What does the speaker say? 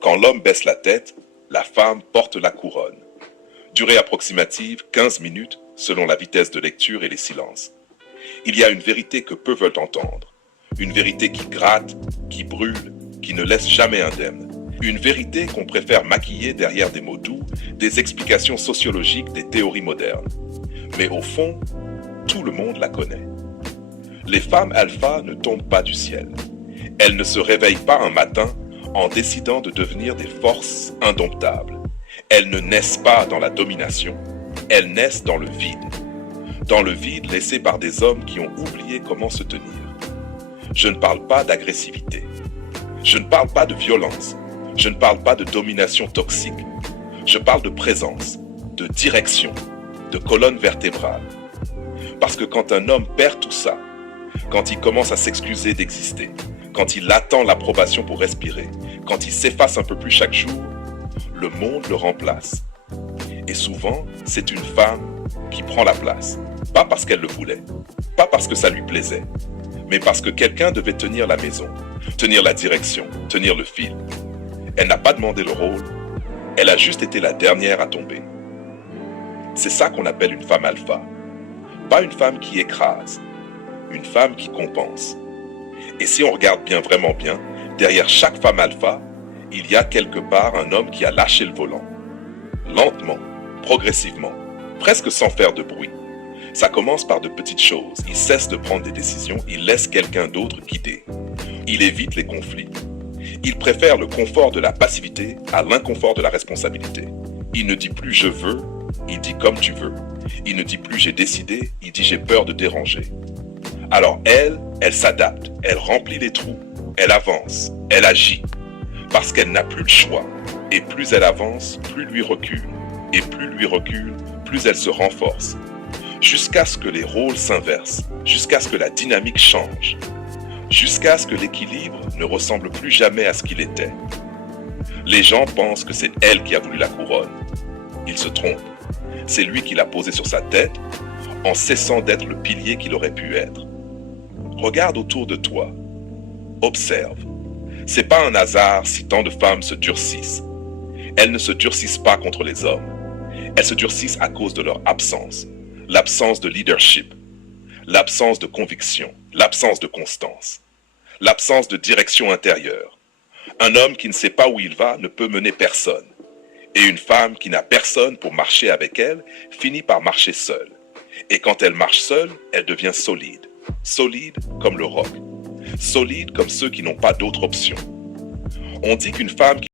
Quand l'homme baisse la tête, la femme porte la couronne. Durée approximative 15 minutes selon la vitesse de lecture et les silences. Il y a une vérité que peu veulent entendre. Une vérité qui gratte, qui brûle, qui ne laisse jamais indemne. Une vérité qu'on préfère maquiller derrière des mots doux, des explications sociologiques, des théories modernes. Mais au fond, tout le monde la connaît. Les femmes alpha ne tombent pas du ciel. Elles ne se réveillent pas un matin en décidant de devenir des forces indomptables. Elles ne naissent pas dans la domination, elles naissent dans le vide. Dans le vide laissé par des hommes qui ont oublié comment se tenir. Je ne parle pas d'agressivité. Je ne parle pas de violence. Je ne parle pas de domination toxique. Je parle de présence, de direction, de colonne vertébrale. Parce que quand un homme perd tout ça, quand il commence à s'excuser d'exister, quand il attend l'approbation pour respirer, quand il s'efface un peu plus chaque jour, le monde le remplace. Et souvent, c'est une femme qui prend la place. Pas parce qu'elle le voulait, pas parce que ça lui plaisait, mais parce que quelqu'un devait tenir la maison, tenir la direction, tenir le fil. Elle n'a pas demandé le rôle, elle a juste été la dernière à tomber. C'est ça qu'on appelle une femme alpha. Pas une femme qui écrase, une femme qui compense. Et si on regarde bien, vraiment bien, derrière chaque femme alpha, il y a quelque part un homme qui a lâché le volant. Lentement, progressivement, presque sans faire de bruit. Ça commence par de petites choses. Il cesse de prendre des décisions, il laisse quelqu'un d'autre guider. Il évite les conflits. Il préfère le confort de la passivité à l'inconfort de la responsabilité. Il ne dit plus je veux, il dit comme tu veux. Il ne dit plus j'ai décidé, il dit j'ai peur de déranger. Alors elle s'adapte, elle remplit les trous, elle avance, elle agit. Parce qu'elle n'a plus le choix. Et plus elle avance, plus lui recule. Et plus lui recule, plus elle se renforce. Jusqu'à ce que les rôles s'inversent, jusqu'à ce que la dynamique change, jusqu'à ce que l'équilibre ne ressemble plus jamais à ce qu'il était. Les gens pensent que c'est elle qui a voulu la couronne. Ils se trompent. C'est lui qui l'a posée sur sa tête en cessant d'être le pilier qu'il aurait pu être. Regarde autour de toi. Observe. C'est pas un hasard si tant de femmes se durcissent. Elles ne se durcissent pas contre les hommes. Elles se durcissent à cause de leur absence. L'absence de leadership, l'absence de conviction, l'absence de constance, l'absence de direction intérieure. Un homme qui ne sait pas où il va ne peut mener personne. Et une femme qui n'a personne pour marcher avec elle finit par marcher seule. Et quand elle marche seule, elle devient solide. Solide comme le roc. Solide comme ceux qui n'ont pas d'autre option. On dit qu'une femme qui